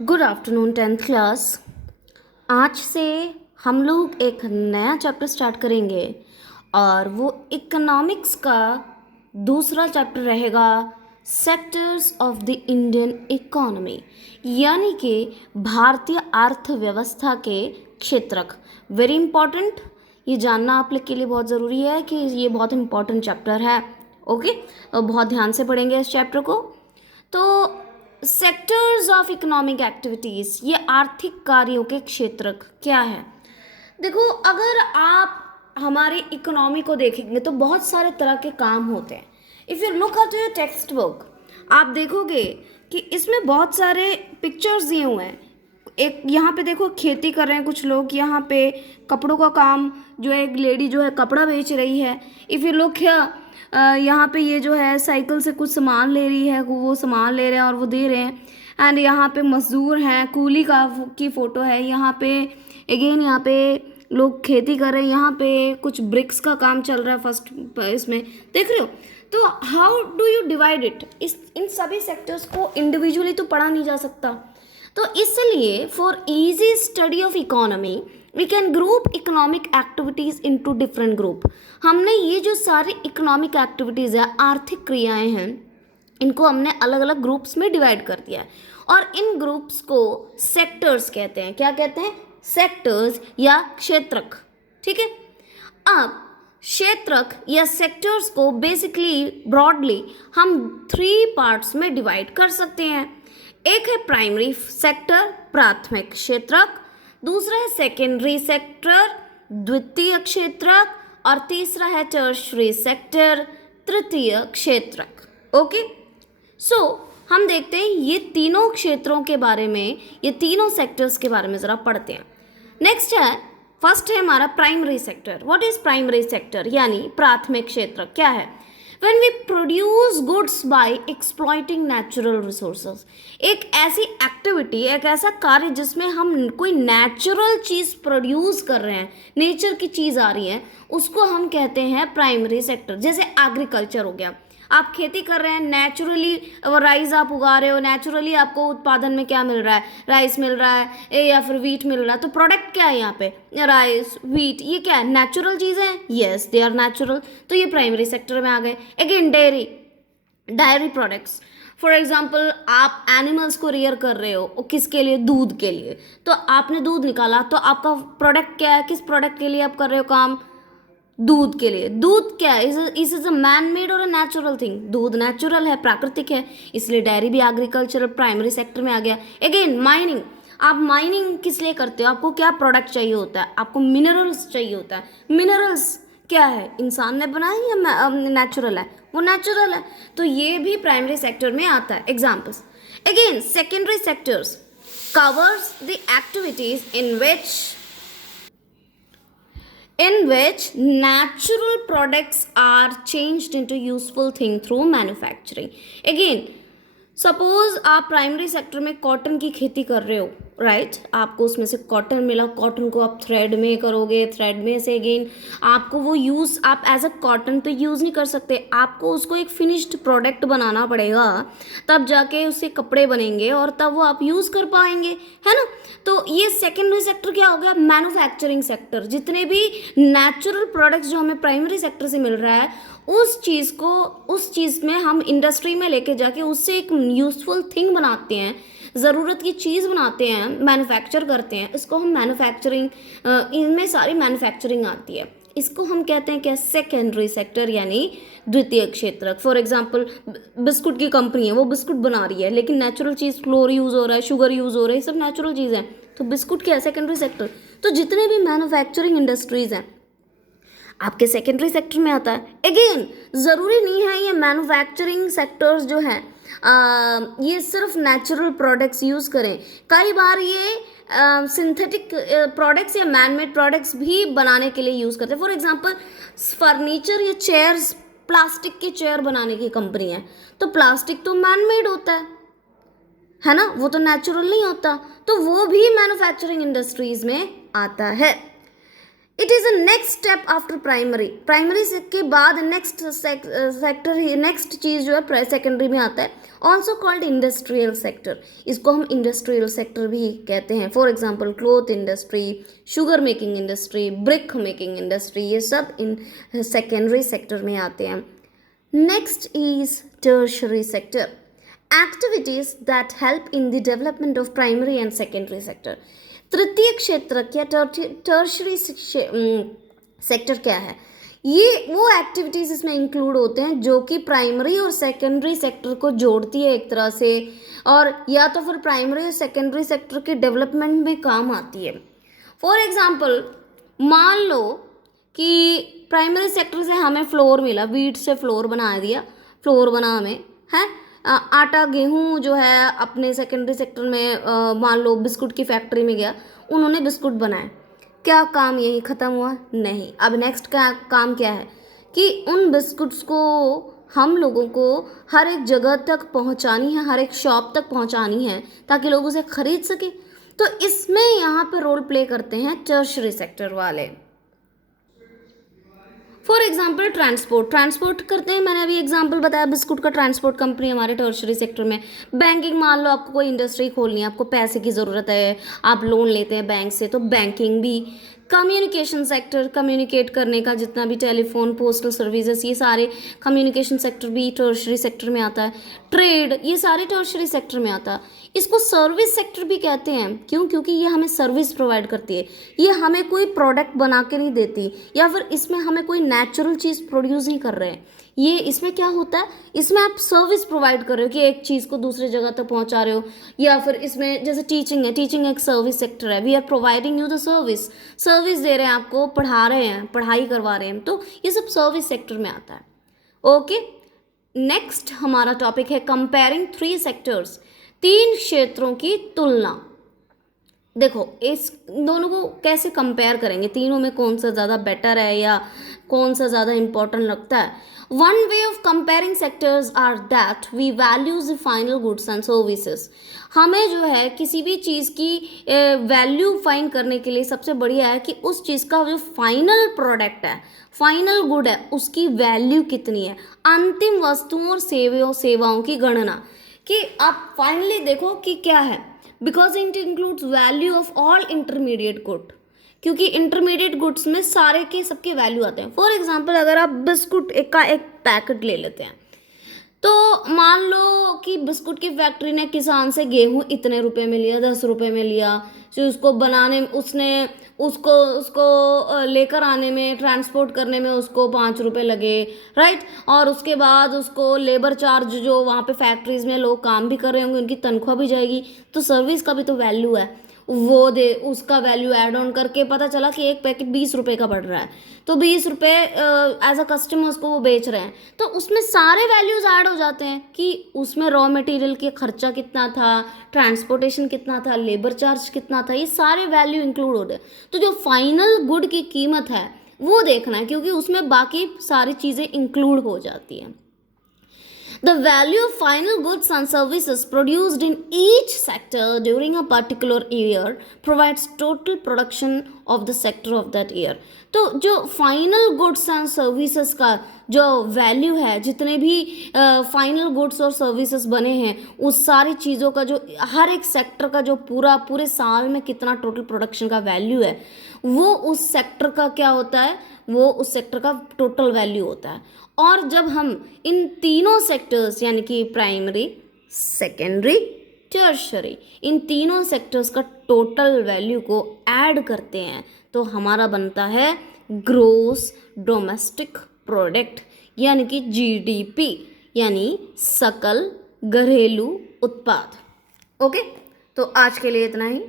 Good afternoon tenth class. आज से हम लोग एक नया चैप्टर स्टार्ट करेंगे और वो इकोनॉमिक्स का दूसरा चैप्टर रहेगा, sectors of the Indian economy, यानी कि भारतीय अर्थव्यवस्था के क्षेत्रक। वेरी इंपॉर्टेंट, ये जानना आप लोग के लिए बहुत ज़रूरी है कि ये बहुत इंपॉर्टेंट चैप्टर है। ओके, बहुत ध्यान से पढ़ेंगे इस चैप्टर को। तो सेक्टर्स ऑफ इकोनॉमिक एक्टिविटीज़, ये आर्थिक कार्यों के क्षेत्र क्या है। देखो, अगर आप हमारी इकोनॉमी को देखेंगे तो बहुत सारे तरह के काम होते हैं। If you look at your text book, आप देखोगे कि इसमें बहुत सारे पिक्चर्स दिए हुए हैं। एक यहाँ पे देखो, खेती कर रहे हैं कुछ लोग, यहाँ पे कपड़ों का काम जो है, एक लेडी जो है कपड़ा बेच रही है। इफ़ यू लुक यहाँ पे ये जो है साइकिल से कुछ सामान ले रही है, वो सामान ले रहे हैं और वो दे रहे हैं। एंड यहाँ पे मजदूर हैं, कूली की फ़ोटो है। यहाँ पे अगेन यहाँ पे लोग खेती कर रहे हैं। यहाँ पे कुछ ब्रिक्स का काम चल रहा है फर्स्ट इसमें, देख रहे हो। तो how do you divide it, इन सभी सेक्टर्स को इंडिविजुअली तो पढ़ा नहीं जा सकता। तो इसलिए for easy study of economy we can group economic activities into different group. हमने ये जो सारी इकोनॉमिक एक्टिविटीज़ है, आर्थिक क्रियाएं हैं, इनको हमने अलग अलग ग्रुप्स में डिवाइड कर दिया है और इन ग्रुप्स को सेक्टर्स कहते हैं। क्या कहते हैं? सेक्टर्स या क्षेत्रक। ठीक है। अब क्षेत्रक या सेक्टर्स को बेसिकली ब्रॉडली हम 3 पार्ट्स में डिवाइड कर सकते हैं। एक है प्राइमरी सेक्टर, प्राथमिक क्षेत्रक। दूसरा है सेकेंडरी सेक्टर, द्वितीय क्षेत्रक। और तीसरा है टर्शरी सेक्टर, तृतीय क्षेत्रक। ओके, सो हम देखते हैं ये तीनों क्षेत्रों के बारे में, ये तीनों सेक्टर्स के बारे में ज़रा पढ़ते हैं। नेक्स्ट है, फर्स्ट है हमारा primary sector. What is primary sector, यानी प्राथमिक क्षेत्र क्या है? When we produce goods by exploiting natural resources, एक ऐसी एक्टिविटी, एक ऐसा कार्य जिसमें हम कोई नेचुरल चीज़ प्रोड्यूस कर रहे हैं, नेचर की चीज़ आ रही है, उसको हम कहते हैं प्राइमरी सेक्टर। जैसे एग्रीकल्चर हो गया, आप खेती कर रहे हैं, नेचुरली राइस आप उगा रहे हो, नेचुरली आपको उत्पादन में क्या मिल रहा है? राइस मिल रहा है या फिर वीट मिल रहा है। तो प्रोडक्ट क्या है यहाँ पे? राइस, वीट, ये क्या है? नेचुरल चीज़ें हैं। Yes, they are natural. तो ये प्राइमरी सेक्टर में आ गए। Again dairy products, for example आप एनिमल्स को रियर कर रहे हो, किसके लिए? दूध के लिए। तो आपने दूध निकाला, तो आपका प्रोडक्ट क्या है? किस प्रोडक्ट के लिए आप कर रहे हो काम? दूध के लिए। दूध क्या है? इस इज अ मैन मेड और अ नेचुरल थिंग। दूध नेचुरल है, प्राकृतिक है, इसलिए डेयरी भी एग्रीकल्चरल प्राइमरी सेक्टर में आ गया। अगेन माइनिंग, आप माइनिंग किस लिए करते हो? आपको क्या प्रोडक्ट चाहिए होता है? आपको मिनरल्स चाहिए होता है। मिनरल्स क्या है? इंसान ने बनाया या नेचुरल है? वो नेचुरल है, तो ये भी प्राइमरी सेक्टर में आता है। Examples. Again secondary sectors covers the activities in which natural products are changed into useful thing through manufacturing. Again, suppose आप प्राइमरी सेक्टर में कॉटन की खेती कर रहे हो, राइट? आपको उसमें से कॉटन मिला, कॉटन को आप थ्रेड में करोगे, थ्रेड में से अगेन आपको वो यूज़, आप एज अ कॉटन तो यूज़ नहीं कर सकते, आपको उसको एक फिनिश्ड प्रोडक्ट बनाना पड़ेगा, तब जाके उससे कपड़े बनेंगे और तब वो आप यूज़ कर पाएंगे, है ना? तो ये सेकेंडरी सेक्टर क्या हो गया? Manufacturing sector. जितने भी नेचुरल प्रोडक्ट्स जो हमें प्राइमरी सेक्टर से मिल रहा है, उस चीज़ में हम इंडस्ट्री में लेके जाके उससे एक यूज़फुल थिंग बनाते हैं, ज़रूरत की चीज़ बनाते हैं, मैन्युफैक्चर करते हैं। इसको हम मैन्युफैक्चरिंग, इनमें सारी मैन्युफैक्चरिंग आती है। इसको हम कहते हैं क्या? सेकेंडरी सेक्टर, यानी द्वितीय क्षेत्र। फॉर एग्जांपल बिस्कुट की कंपनी है, वो बिस्कुट बना रही है, लेकिन नेचुरल चीज़, फ्लोर यूज़ हो रहा है, शुगर यूज़ हो रहा है, सब नेचुरल चीज़ है, तो बिस्कुट क्या है? Secondary sector. तो जितने भी मैन्युफैक्चरिंग इंडस्ट्रीज़ हैं आपके सेकेंडरी सेक्टर में आता है। अगेन ज़रूरी नहीं है ये मैन्युफैक्चरिंग सेक्टर्स जो है ये सिर्फ नेचुरल प्रोडक्ट्स यूज़ करें। कई बार ये सिंथेटिक प्रोडक्ट्स या मैन मेड प्रोडक्ट्स भी बनाने के लिए यूज़ करते हैं। फॉर एग्जांपल फर्नीचर या चेयर्स, प्लास्टिक के चेयर बनाने की कंपनी है, तो प्लास्टिक तो मैन मेड होता है ना? वो तो नेचुरल नहीं होता, तो वो भी मैन्युफैक्चरिंग इंडस्ट्रीज़ में आता है। It is a next step after primary. Primary से के बाद नेक्स्ट सेक्टर ही, नेक्स्ट चीज़ जो है सेकेंडरी में आता है, ऑल्सो कॉल्ड इंडस्ट्रियल सेक्टर। इसको हम इंडस्ट्रियल सेक्टर भी कहते हैं। For example cloth industry, sugar making industry, brick making industry, ये सब इन सेकेंडरी सेक्टर में आते हैं। Next is tertiary sector, activities that help in the development of primary and secondary sector. तृतीय क्षेत्र क्या टर्शरी सेक्टर क्या है? ये वो एक्टिविटीज़ इसमें इंक्लूड होते हैं जो कि प्राइमरी और सेकेंडरी सेक्टर को जोड़ती है एक तरह से, और या तो फिर प्राइमरी और सेकेंडरी सेक्टर के डेवलपमेंट में काम आती है। फॉर एग्जांपल, मान लो कि प्राइमरी सेक्टर से हमें फ्लोर मिला, वीट से फ्लोर बना दिया, फ्लोर बना हमें है, आटा गेहूँ जो है अपने सेकेंडरी सेक्टर में मान लो बिस्कुट की फैक्ट्री में गया, उन्होंने बिस्कुट बनाए, क्या काम यही ख़त्म हुआ? नहीं। अब नेक्स्ट का काम क्या है कि उन बिस्कुट्स को हम लोगों को हर एक जगह तक पहुंचानी है, हर एक शॉप तक पहुंचानी है ताकि लोग उसे खरीद सके। तो इसमें यहाँ पे रोल प्ले करते हैं टर्शरी सेक्टर वाले। फॉर एग्जाम्पल ट्रांसपोर्ट करते हैं, मैंने अभी एग्जाम्पल बताया बिस्कुट का, ट्रांसपोर्ट कंपनी हमारे टर्शरी सेक्टर में। बैंकिंग, मान लो आपको कोई इंडस्ट्री खोलनी है, आपको पैसे की ज़रूरत है, आप लोन लेते हैं बैंक से, तो बैंकिंग भी। कम्युनिकेशन सेक्टर, कम्युनिकेट करने का जितना भी टेलीफोन, पोस्टल सर्विसेज, ये सारे कम्युनिकेशन सेक्टर भी टर्शरी सेक्टर में आता है। ट्रेड, ये सारे टर्शरी सेक्टर में आता है। इसको सर्विस सेक्टर भी कहते हैं, क्यों? क्योंकि ये हमें सर्विस प्रोवाइड करती है, ये हमें कोई प्रोडक्ट बना के नहीं देती, या फिर इसमें हमें कोई नेचुरल चीज़ प्रोड्यूस नहीं कर रहे हैं। ये इसमें क्या होता है, इसमें आप सर्विस प्रोवाइड कर रहे हो कि एक चीज़ को दूसरी जगह तक पहुंचा रहे हो, या फिर इसमें जैसे टीचिंग है, टीचिंग एक सर्विस सेक्टर है, we are providing you the service दे रहे हैं आपको, पढ़ा रहे हैं, पढ़ाई करवा रहे हैं, तो ये सब सर्विस सेक्टर में आता है। ओके, नेक्स्ट हमारा टॉपिक है कंपेयरिंग 3 सेक्टर्स, 3 क्षेत्रों की तुलना। देखो इस दोनों को कैसे कंपेयर करेंगे, तीनों में कौन सा ज़्यादा बेटर है या कौन सा ज़्यादा इम्पोर्टेंट लगता है। One way of comparing sectors are that we values the final goods and services. हमें जो है किसी भी चीज़ की वैल्यू फाइंड करने के लिए सबसे बढ़िया है कि उस चीज़ का जो फाइनल प्रोडक्ट है, फाइनल गुड है, उसकी वैल्यू कितनी है। अंतिम वस्तुओं और सेवाओं की गणना, कि आप फाइनली देखो कि क्या है, because it includes value of all intermediate good, क्योंकि इंटरमीडिएट गुड्स में सारे के सबके वैल्यू आते हैं। फॉर एग्जांपल, अगर आप बिस्कुट का एक पैकेट ले लेते हैं, तो मान लो कि बिस्कुट की फैक्ट्री ने किसान से गेहूं इतने रुपए में लिया, 10 रुपए में लिया, तो उसको बनाने उसने उसको लेकर आने में, ट्रांसपोर्ट करने में उसको 5 रुपए लगे, राइट। और उसके बाद उसको लेबर चार्ज, जो वहाँ पे फैक्ट्रीज में लोग काम भी कर रहे होंगे, उनकी तनख्वाह भी जाएगी, तो सर्विस का भी तो वैल्यू है, वो दे उसका वैल्यू ऐड ऑन करके पता चला कि एक पैकेट 20 रुपए का पड़ रहा है, तो 20 रुपए एज अ कस्टमर उसको वो बेच रहे हैं, तो उसमें सारे वैल्यूज ऐड हो जाते हैं कि उसमें रॉ मटेरियल के खर्चा कितना था, ट्रांसपोर्टेशन कितना था, लेबर चार्ज कितना था, ये सारे वैल्यू इंक्लूड हो गए। तो जो फाइनल गुड की कीमत है वो देखना है, क्योंकि उसमें बाकी सारी चीज़ें इंक्लूड हो जाती हैं। The value of final goods and services produced in each sector during a particular year provides total production of the sector of that year. तो जो फाइनल गुड्स एंड सर्विसेज का जो वैल्यू है, जितने भी फाइनल गुड्स और services बने हैं, उस सारी चीज़ों का जो हर एक सेक्टर का जो पूरे साल में कितना टोटल प्रोडक्शन का वैल्यू है, वो उस सेक्टर का क्या होता है, वो उस सेक्टर का टोटल वैल्यू होता है। और जब हम इन तीनों सेक्टर्स यानी कि प्राइमरी, सेकेंडरी, टर्शरी, इन तीनों सेक्टर्स का टोटल वैल्यू को ऐड करते हैं तो हमारा बनता है ग्रोस डोमेस्टिक प्रोडक्ट, यानी कि जीडीपी, यानी सकल घरेलू उत्पाद। ओके, तो आज के लिए इतना ही।